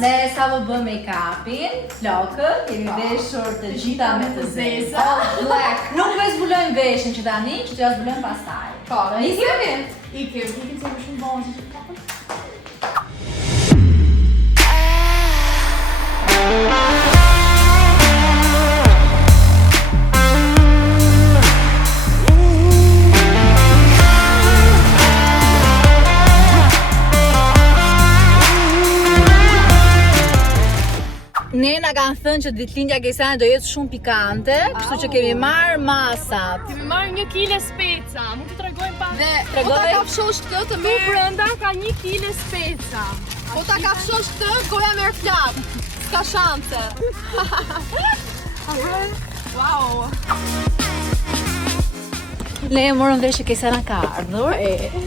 Ne sa më bëm make-upin, flokët, jemi veshur të gjitha me të zeza. Black. Nuk me zbulojmë veshin që tani, që t'ja zbulojmë pastaj. Po, Ikim se më shumë bonë që Ne na kanë thënë që ditëlindja e Kejsanit do jetë shumë pikante, kështu që kemi marrë masat. Kemi marrë 1 kile speca, mund të tregojmë pak. Dhe po ta kafshosh këtë të merr Brenda ka 1 kile speca. Po ta kafshosh këtë, goja merr flak. S'ka shanse. Wow. Ne e morëm vesh që Kejsana ka ardhur.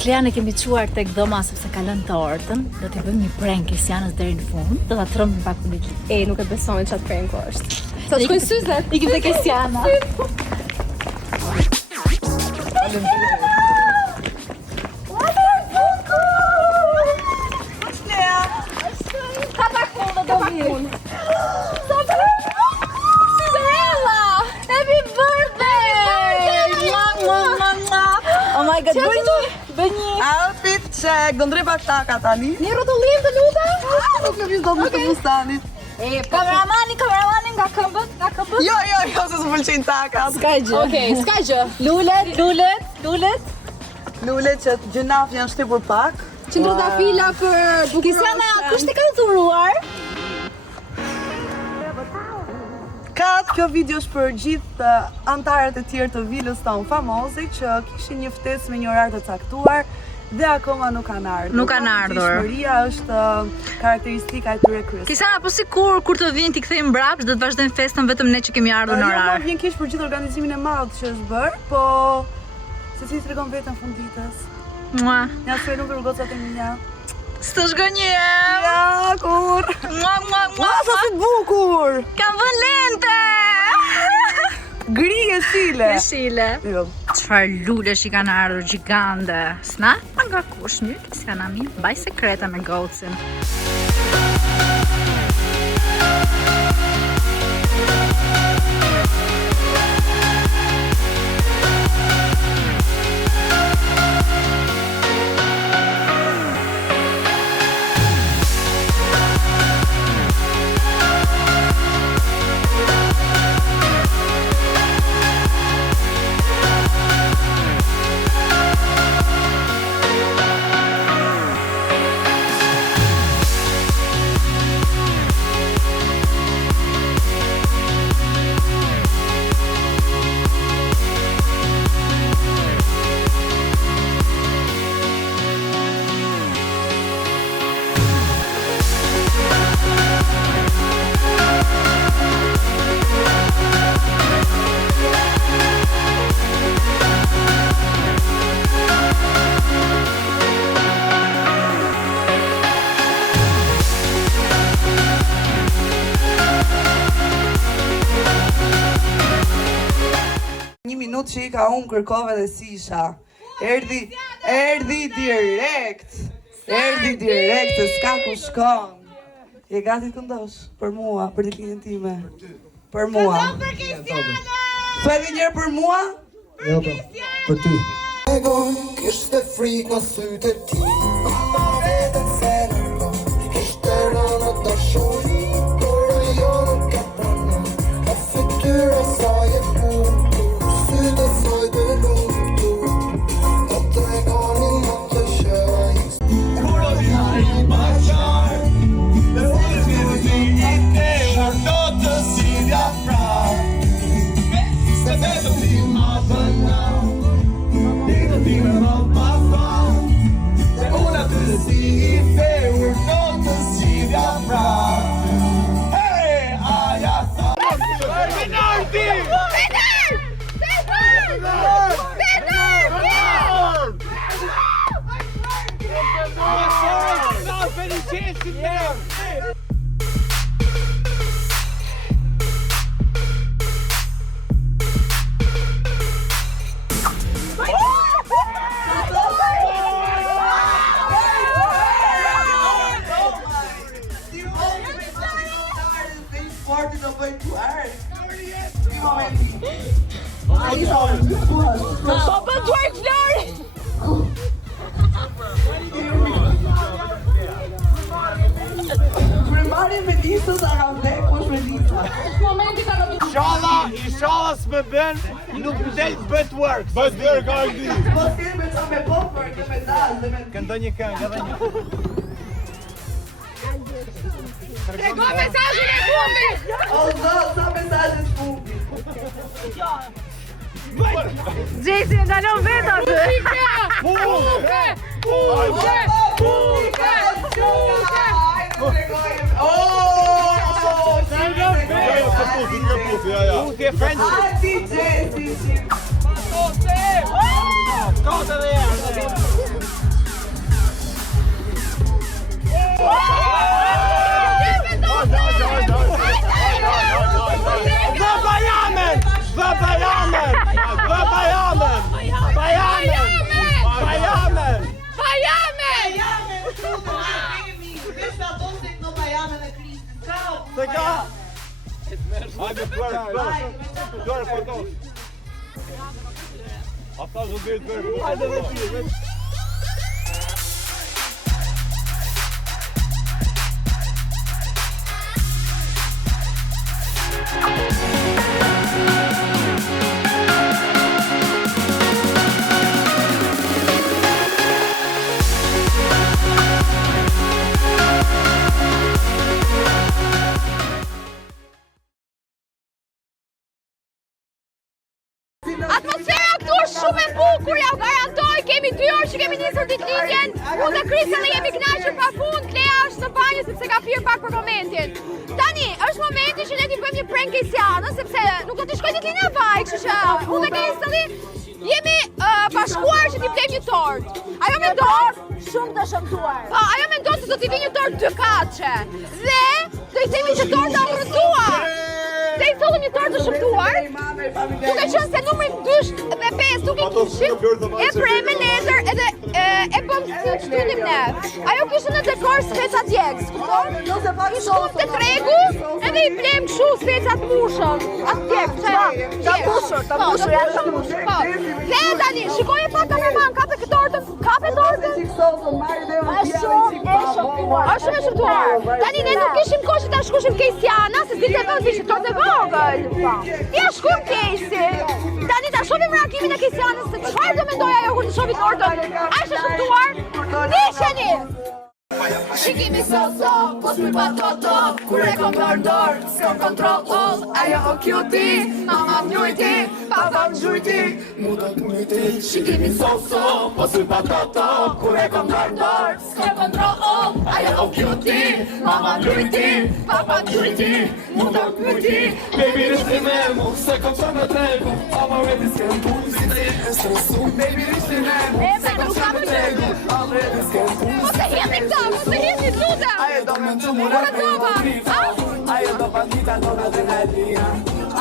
Klean e kemi quar tek dhoma sepse ka lënë tortën. Do t'i bëjmë një prank Kejsanës deri në fund. Do ta trembim pak për ditë. Nuk e besojnë çat prank është. Sa shkojnë syzet. Ikim te Kejsana. Ka pak punë do vinë. Happy birthday! Oh my god, bëj një Outfit check, do ndrej pak taka tani. Një rrotullim të lutem. Nuk në vizdo më të fustanit. kameramani nga këmbët. Jo, se s'u pëlqejnë takat. Ska gjë. Okej, s'ka gjë. Lulet. Lule që gjynaf janë shtipur pak. Qendrotafila për bukurosha. Kejsana, kush t'i ka dhuruar? Kjo video është për gjithë antarët e tjerë të vilës tonë famoze që kishin një ftesë me një orar të caktuar dhe akoma nuk kanë ardhur. Nuk kanë ardhur. Shmëria është karakteristika e tyre kryesore. Kejsana, po si kur të vinë t'i kthejmë mbrapsht, do të vazhdojmë festën vetëm ne që kemi ardhur në orar. Jo, vjen keq për gjithë organizimin e madh që është bërë, po secili tregon veten fund ditës. Mua. Ja se nuk rgocat e mia. S'të shgënjem. Ja, kur. Mua. Sa të bukur. Kam vën lente. Gri e shile. Jo. Çfarë lulesh i kanë ardhur gjigande. S'na? Nga kush një? Kejsana mi, mbaj sekreta me gocin. Që i ka unë kërkove dhe sisha. Erdi direkt. Se s'ka ku shkon. Je gati të ndosh? Për mua, për ditën time. Për mua. Thuaj njërë për mua? Jo, për ty. Kishte frikë në sytë e ti. Ma vetën se në kishte rënë të shuri. Por jo nuk e pranë. A fytyra saj e punë. Sytë saj të lumtur. Në tregoni më të shaj. Kura vjari ma qarë. Dhe unë të urdo të sidja prapë. Se vetëm ti ma bënau. Ditë time më pa falë. Dhe unë atë si i fe urdo të sidja prapë. Hey, aja tha. Minardi! Po bën twerk Flori. Primari me Lisës a ka vdekur me Lisa. Inshallah s'me bën, nuk del bët work. Bët work ka di. Po kemi qa me popër, ke me dalë dhe me... Këndoj një këngë, edhe një. Tregoj mesazhin e fundit. O zot, sa mesazhet fundi. Gjesi e ndalon vetë aty. Hajde, Flori, fotos. Ata zë dhejtë bërë. Hajde dhe ti. Atmosfera këtu është shumë e bukur, ja u garantoj, kemi 2 orë që kemi nisur ditëlindjen. Unë dhe Krisa jemi kënaqur pafund, Klea është në banjë sepse ka pirë pak për momentin. Tani, është momenti që ne t'i bëjmë një prank Kesianës, sepse nuk do t'i shkoj ditëlindja vaj, kështu që unë dhe Krisa jemi bashkuar që t'i blejmë një tort. Ajo mendon shumë të shëmtuar. Po, ajo mendon se do t'i vi një tort 2 katëshe. Dhe do i themi që torta u rënduar. Se i thollëm një tort të shëmtuar, duke qenë se numrin 2 dhe 5 nuk i kishim, e preme letër edhe e bëm të shtunim ne. Ajo kishte në dekor speca djegës, kupton? I shkum të tregu edhe i blem kështu specat mushën. Atë djegë, të mushur janë të mushur. Po, dhe tani, shikoje pak kamerman, kape tortën, kape tortën. Është shumë e shëmtuar. Tani ne nuk kishim kohë që ta shkushim Kesiana, se si të vëzë që tortë vogël. Ja shkum Kesi. Tani ta shohim reagimin e Kesianës se çfarë do mendoj ajo kur të shohë tortën. A është e shëmtuar? Nisheni! Shikimi so, pos për patoto, kur e kom përdor, s'kom kontrol, ajo o kjuti, mama m'njujti, papa m'gjujti, mu do t'mujti. Shikimi so, pos për patoto, kur e kom përdor, s'kom kontrol, ajo o kjuti, mama m'njujti, papa m'gjujti, mu do t'mujti. Baby, rishti me mu, se kom që me tregu, I'm already scared, si të jetë stresu. Baby, rishti me mu, se kom që me tregu, I'm already scared. Mos e hjelni këta, mos e hjelni luta! Ajo do me të mura ajo do pandita do me adrenalina.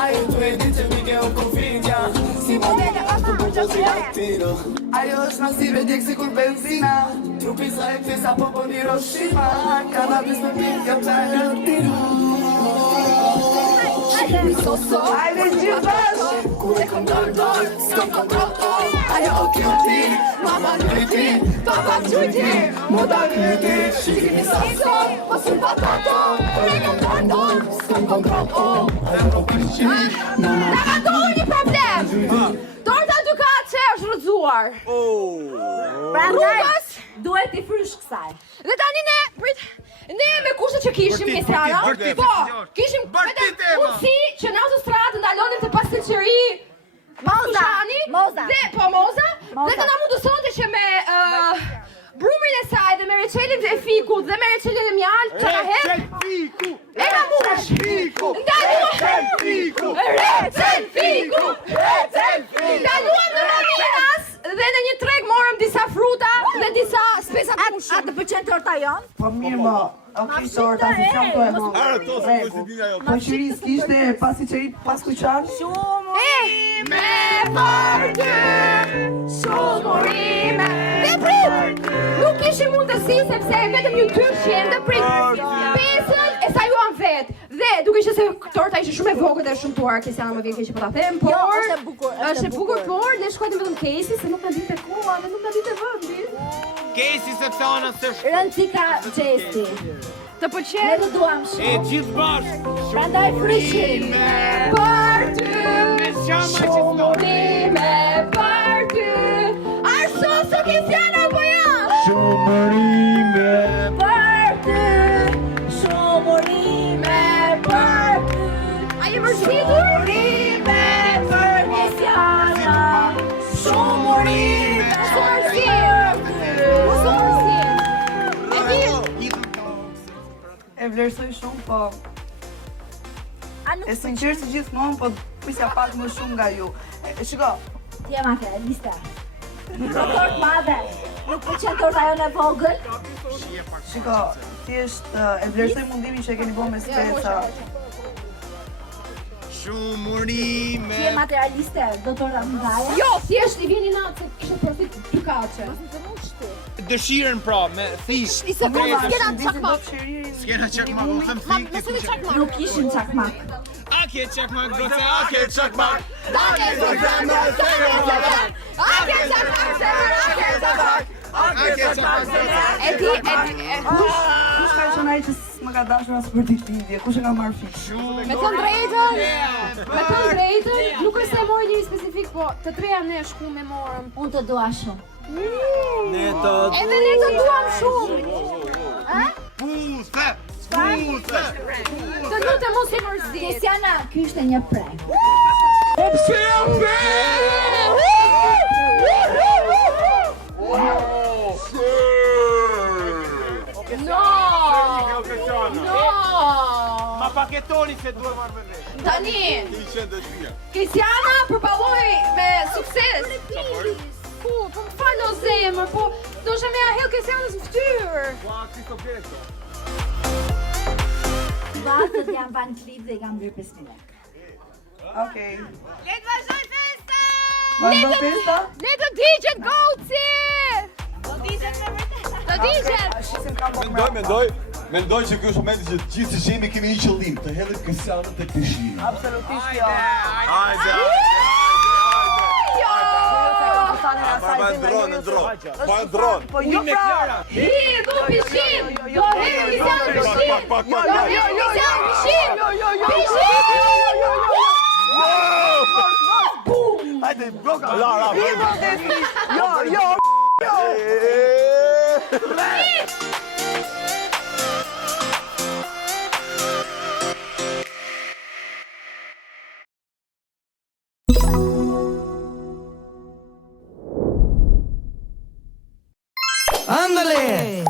Ajo tu e di që mi ke u konfidja, si modele ashtu për që si latino. Ajo është masive djekë si kur benzina, trupi sa e pjesa po po Hiroshima, kanabis me pika Tarantino. Hajde gjithash! Kur e kom dor, s'kom kontrol, ajo o kjuti, mama n'gjujti, papa m'gjujti, mu da n'gjujti. Shikimi so, posu patato, kur e kom dor, s'kom kontrol, ajo o kjuti, mama Na ka dohë një problem! Torta 2 katëshe është rrëzuar. Rrugës Duhet i frysh kësaj. dhe tani ne me kushtet që kishim Kesiana, po, kishim vetëm mundësi që në autostradë ndalonim të pasëlqëri Moza. Dhe po Moza, dhe të na mundësonte që me brumrin e saj dhe me reçelin e fikut dhe me reçelin e mjalt që ka herë e na mush. Recel fiku. Ndaluam në Raminas dhe në një treg morëm disa fruta dhe disa spesa të mushur. A të pëlqen torta jon? Po mirë ma, okej torta, si qam të e ma. Po qëris kishte pasi që i pas kuqan? Me për ty, shumurime. Dhe prit, nuk ishim mundësi sepse vetëm ju 200 dhe prit. Pesën e sajuan vetë. Dhe duke që se torta ishte shumë e vogël dhe shumë tuar, Kristiana më vjen keq po ta them, por është e bukur, është e bukur, por ne shkojmë vetëm Kesi se nuk na ditë koha dhe nuk na ditë vendi. Kesi sepse ona s'është. Rëndika Gjesti. Të Ne pëlqen të duam E shumë. gjithë bashkë. Prandaj frishim. për ty. Me shama që s'ka. Shumërime për ty. Arsosu Kristiana po ja. Shumërime. Për ty. Shumërime për ty. A je mërzhitur? Shumërime për Kristiana. Shumërime për ty. E vlerësoj shumë, po A nuk e sinqerisht si gjithmonë, po prisja pak më shumë nga ju. Shiko, Ti e ma ke, liste. Tort madhe. Nuk pëlqen torta jonë e vogël. shiko, thjesht e vlerësoj mundimin që e keni bërë me Speca. Shumërime. Ti e materialiste, do torta mëdhaja. Jo, thjesht I vini natë se ishte profit gjykaçe. Dëshirën pra, me thish. Nisë koma, s'kena çakmak. S'kena çakmak, u them thik ti ku çakmak. Nuk ishin çakmak. A ke çakmak, goce, a ke çakmak. A ke çakmak, E di, Kush ka qenë ai që s'më ka dashur as për ditëlindje? Kush e ka marrë fish? me të drejtën, nuk është se e mori njëri specifik, po të treja ne shku me morëm. Unë të dua shumë. Edhe ne të duam shumë. Puse. Puse. Të lutem mos I mërzit. Kristiana, ky ishte një prank. Ma paketoni se duhet marrë me ne. Tani, Ti qenë dëshmia. Kristiana përballoi me sukses. Po, po më falo zemër, po do shë me a hel Kristianës në fytyrë. Ua, Kristo Beto. Vatët janë van klip dhe I kam bërë 5.000 lekë. Okej. Le të vazhdoj festa! Vazhdo festa? Le të digjet goci! Do digjet! Shisim kam bërë. Mendoj që ky është momenti që gjithë që jemi kemi një qëllim, të hedhim Kristianën tek peshimi. Absolutisht jo. Hajde. Ndron. Po jo pra. Hi, do pishim! Do hedhë Kristianën pishim! Do hedhë Kristianën pishim! Hajde, bloka. La. Jo. ¡Ándale!